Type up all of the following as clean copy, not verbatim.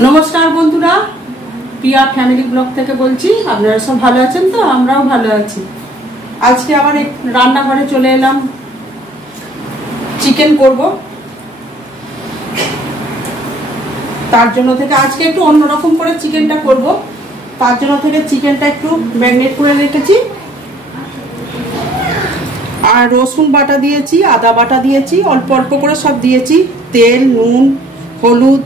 नमस्कार बंधुरा पिया फैमिली ब्लग থেকে বলছি। আপনারা সব ভালো আছেন তো? আমরাও ভালো আছি। আজকে আবার এক রান্নাঘরে চলে এলাম, চিকেন করব। তার জন্য থেকে আজকে একটু অন্যরকম করে চিকেনটা করব। তার জন্য থেকে চিকেনটা একটু ম্যারিনেট করে রেখেছি, আর রসুন বাটা দিয়েছি, আদা বাটা দিয়েছি, অল্প অল্প করে সব দিয়েছি, তেল, নুন, হলুদ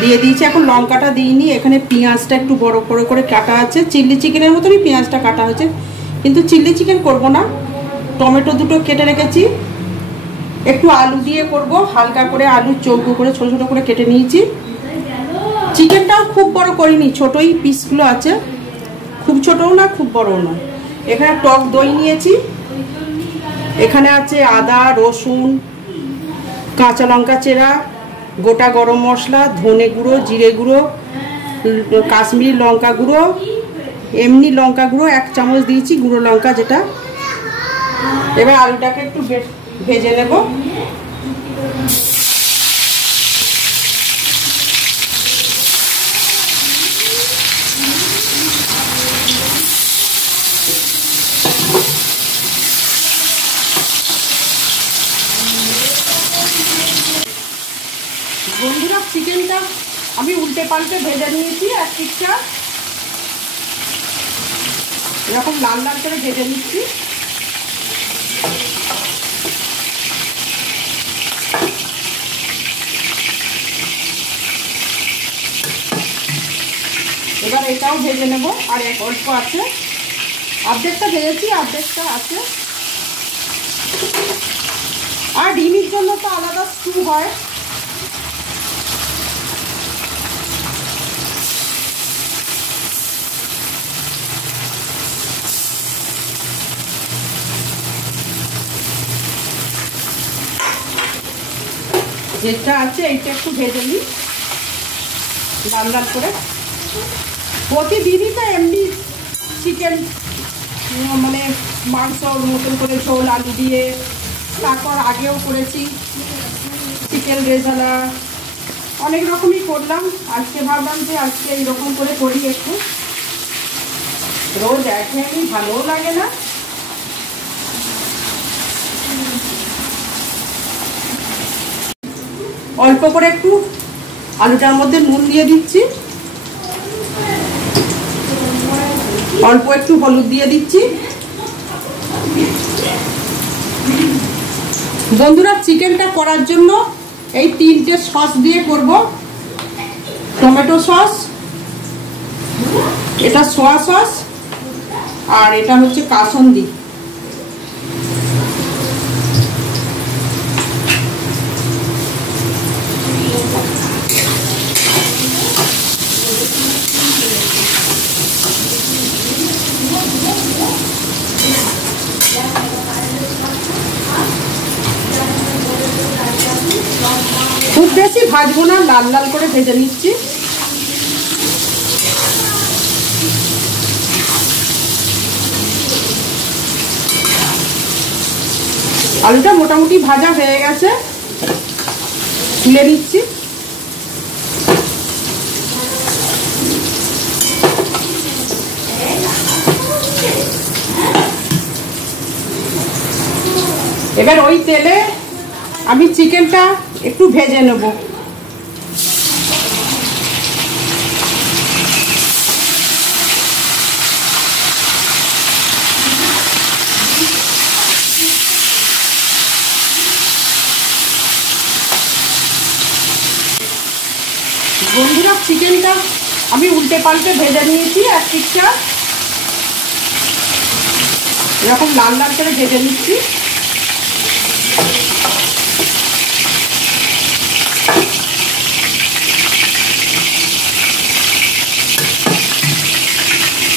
দিয়ে দিয়েছি। এখন লঙ্কাটা দিইনি। এখানে পেঁয়াজটা একটু বড় বড় করে কাটা আছে, চিলি চিকেনের মতনই পেঁয়াজটা কাটা হয়েছে, কিন্তু চিলি চিকেন করব না। টমেটো দুটো কেটে রেখেছি, একটু আলু দিয়ে করব। হালকা করে আলু চৌকো করে ছোট ছোট করে কেটে নিয়েছি। চিকেনটাও খুব বড় করিনি, ছোটই পিসগুলো আছে, খুব ছোটও না খুব বড়ও না। এখানে টক দই নিয়েছি, এখানে আছে আদা, রসুন, কাঁচা লঙ্কা চেরা, গোটা গরম মশলা, ধনে গুঁড়ো, জিরে গুঁড়ো, কাশ্মীরি লঙ্কা গুঁড়ো, এমনি লঙ্কা গুঁড়ো 1 চামচ দিয়েছি, গুঁড়ো লঙ্কা যেটা। এবার আলুটাকে একটু ভেজে নেব। বন্ধুরা, চিকেনটা আমি উল্টে পাল্টে ভেজে নিয়েছি। এক পিঠটা এরকম লাল লাল করে ভেজে নিচ্ছি। এবার এটাও ভেজে নেব। আর এক অল্প আছে, অর্ধেকটা ভেজেছি, অর্ধেকটা আছে। আর ডিমের জন্য তো আলাদা স্টু হয়। যেটা আছে এইটা একটু ভেজে নিই লাল লাল করে। প্রতিদিনই তো এমনি চিকেন মানে মাংস মতন করে ঝোল আলু দিয়ে, তারপর আগেও করেছি চিকেন রেজালা, অনেক রকমই করলাম। আজকে ভাবলাম যে আজকে এইরকম করে করি একটু, রোজ একঘেয়েমি ভালোও লাগে না। অল্প করে একটু আলুটার মধ্যে নুন দিয়ে দিচ্ছি, অল্প একটু হলুদ দিয়ে দিচ্ছি। বন্ধুরা, চিকেনটা করার জন্য এই 3টে সস দিয়ে করব। টমেটো সস, এটা সোয়া সস, আর এটা হচ্ছে কাসুন্দি। খুব বেশি ভাজবো না, লাল লাল করে ভেজে নিচ্ছি। আলুটা মোটামুটি ভাজা হয়ে গেছে, তুলে নিচ্ছি। এবার ওই তেলে আমি চিকেনটা একটু ভেজে নেব। বন্ধুরা, চিকেনটা আমি উল্টে পাল্টে ভেজে নিয়েছি। এক পিঠটা এরকম লাল লাল করে ভেজে নিচ্ছি।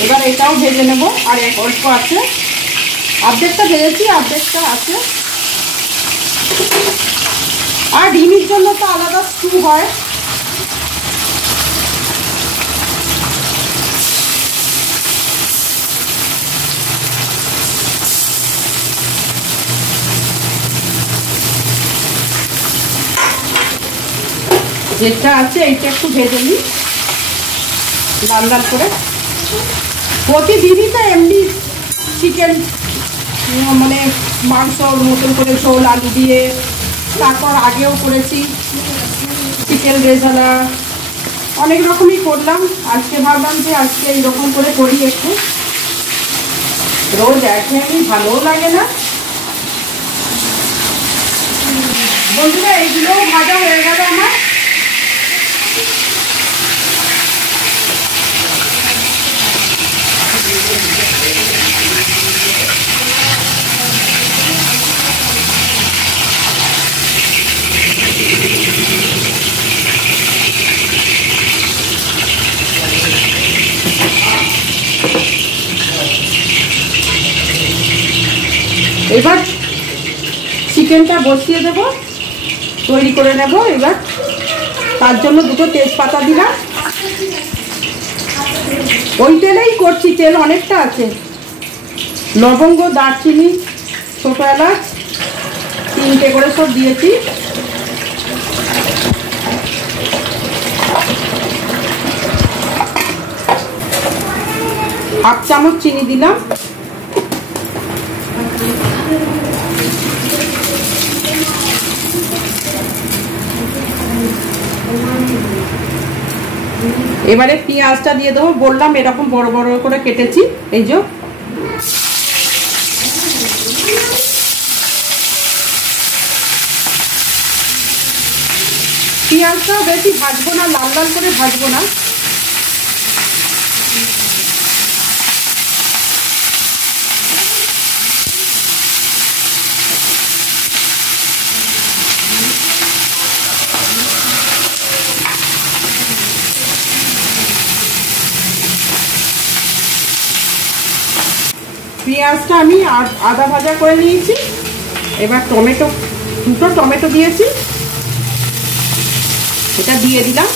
এবার এটাও ভেজে নেব। আর এক অল্প আছে, অর্ধেকটা ভেজেছি, অর্ধেকটা আছে। আর ডিমের জন্য তো আলাদা স্টু হয়। যেটা আছে এইটা একটু ভেজে নিই লাল লাল করে। প্রতিদিনই তো এমনি চিকেন মানে মাংস মতন করে ঝোল আলু দিয়ে, তারপর আগেও করেছি চিকেন রেজালা, অনেক রকমই করলাম। আজকে ভাবলাম যে আজকে এইরকম করে করি একটু, রোজ একঘেয়েমি ভালোও লাগে না। বন্ধুরা এইগুলোও ভাজা হয়ে গেল আমার। এবার চিকেনটা বসিয়ে দেব, তৈরি করে নেব। এবার তার জন্য দুটো তেজপাতা দিলাম, ওই তেলেই করছি, তেল অনেকটা আছে। লবঙ্গ, দারচিনি, ছোটো এলাচ 3টে করে সব দিয়েছি। হাফ চামচ চিনি দিলাম। এবারে পেঁয়াজটা দিয়ে দেবো, বললাম এরকম বড় বড় করে কেটেছি। এই যে পেঁয়াজটাও বেশি ভাজবো না, লাল লাল করে ভাজবো না। পেঁয়াজটা আমি আদা ভাজা করে নিয়েছি। এবার টমেটো, দুটো টমেটো দিয়েছি, এটা দিয়ে দিলাম।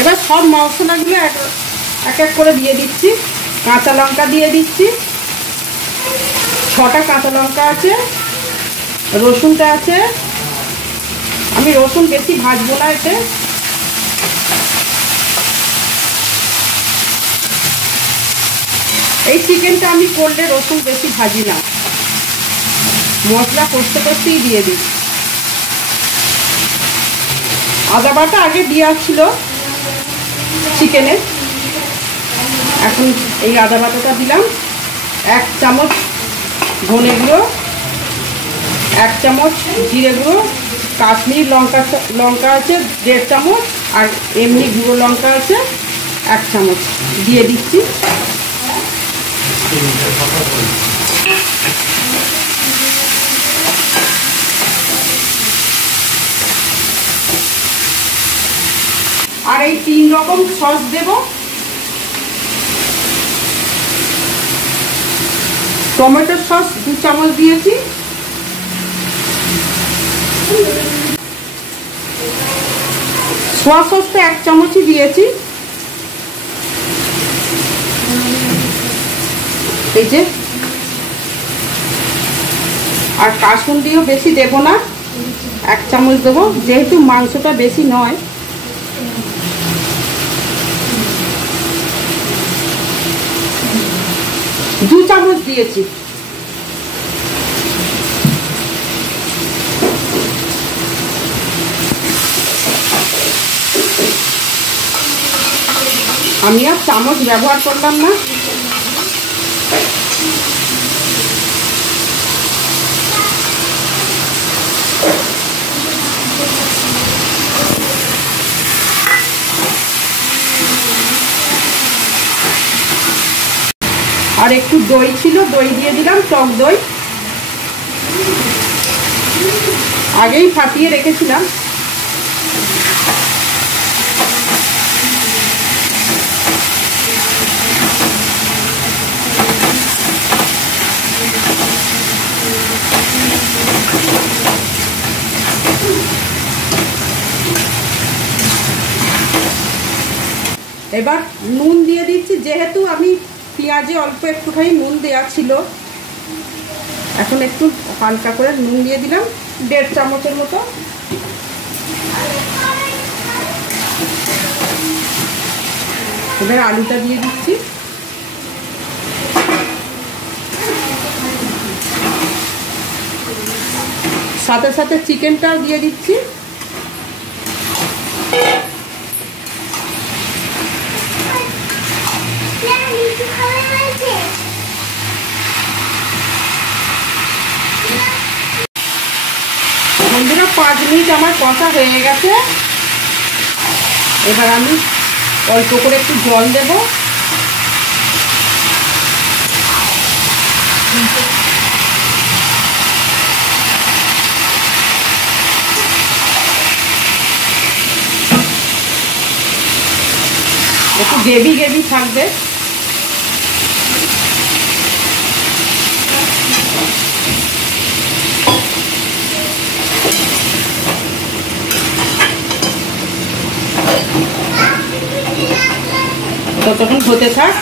এবার সব মশলাগুলো এক এক করে দিয়ে দিচ্ছি। কাঁচা লঙ্কা দিয়ে দিচ্ছি, 6টা কাঁচা লঙ্কা আছে, রসুনটা আছে। আমি রসুন বেশি ভাজবো না এতে। এই চিকেনটা আমি করলে রসুন বেশি ভাজি না, মশলা কষতে কষতেই দিয়ে দিই। আদা বাটা আগে দেওয়া ছিল চিকেনে, এখন এই আদা বাটাটা দিলাম। 1 চামচ ধনে গুঁড়ো, 1 চামচ জিরে গুঁড়ো, কাশ্মীর লঙ্কা আছে 1.5 চামচ, আর এমনি গুঁড়ো লঙ্কা আছে 1 চামচ দিয়ে দিচ্ছি। আর এই 3 রকম সস দেব। টমেটো সস 2 চামচ দিয়েছি, সোয়া সসটা 1 চামচই দিয়েছি। এই যে, আর কাসুন্দিও বেশি দেব না, 1 চামচ দেবো, যেহেতু মাংসটা বেশি নয়। দু চামচ দিয়েছি। আমি আর চামচ ব্যবহার করলাম না। আর একটু দই ছিল, দই দিয়ে দিলাম, টক দই আগেই ফাটিয়ে রেখেছিলাম। এবার নুন দিয়ে দিচ্ছি, যেহেতু আমি পেঁয়াজে অল্প একটুখানি নুন দেওয়া ছিল, এখন একটু হালকা করে নুন দিয়ে দিলাম 1.5 চামচের মতো। এবার আলুটা দিয়ে দিচ্ছি, সাথে সাথে চিকেনটাও দিয়ে দিচ্ছি। বন্ধুরা 5 মিনিট আমার কষা হয়ে গেছে। এবার আমি অল্প করে একটু জল দেব। একটু গ্রেভি গ্রেভি থাকবে। ততক্ষণ হতে থাক।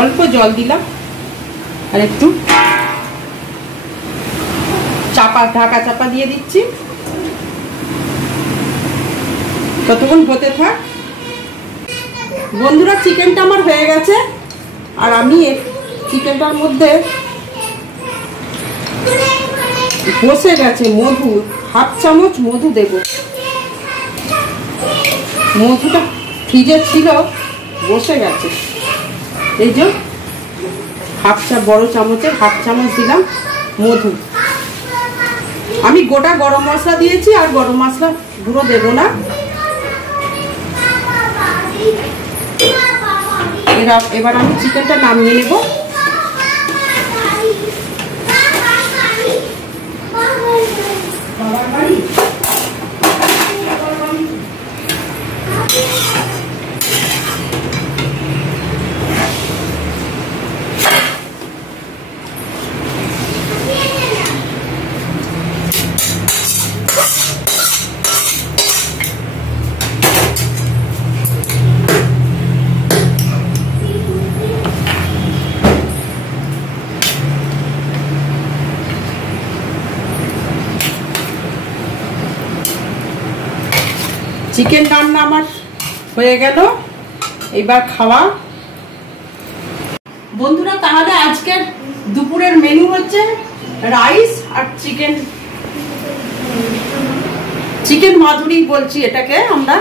অল্প জল দিলাম আর একটু ঢাকা চাপা দিয়ে দিচ্ছি, ততক্ষণ হতে থাক। বন্ধুরা চিকেনটা আমার হয়ে গেছে, আর আমি চিকেনটার মধ্যে বসে গেছে মধু, 1/2 চামচ মধু দেব। মধুটা ফ্রিজে ছিল, বসে গেছে। এই যে বড় চামচের 1/2 চামচ দিলাম মধু। আমি গোটা গরম মশলা দিয়েছি, আর গরম মশলা গুঁড়ো দেব না। এবার আমি চিকেনটা নামিয়ে নেব। চিকেন রান্না আমার হয়ে গেল, এবার খাওয়া। বন্ধুরা তাহলে আজকের দুপুরের মেনু হচ্ছে রাইস আর চিকেন মাধুরী বলছি এটাকে আমরা।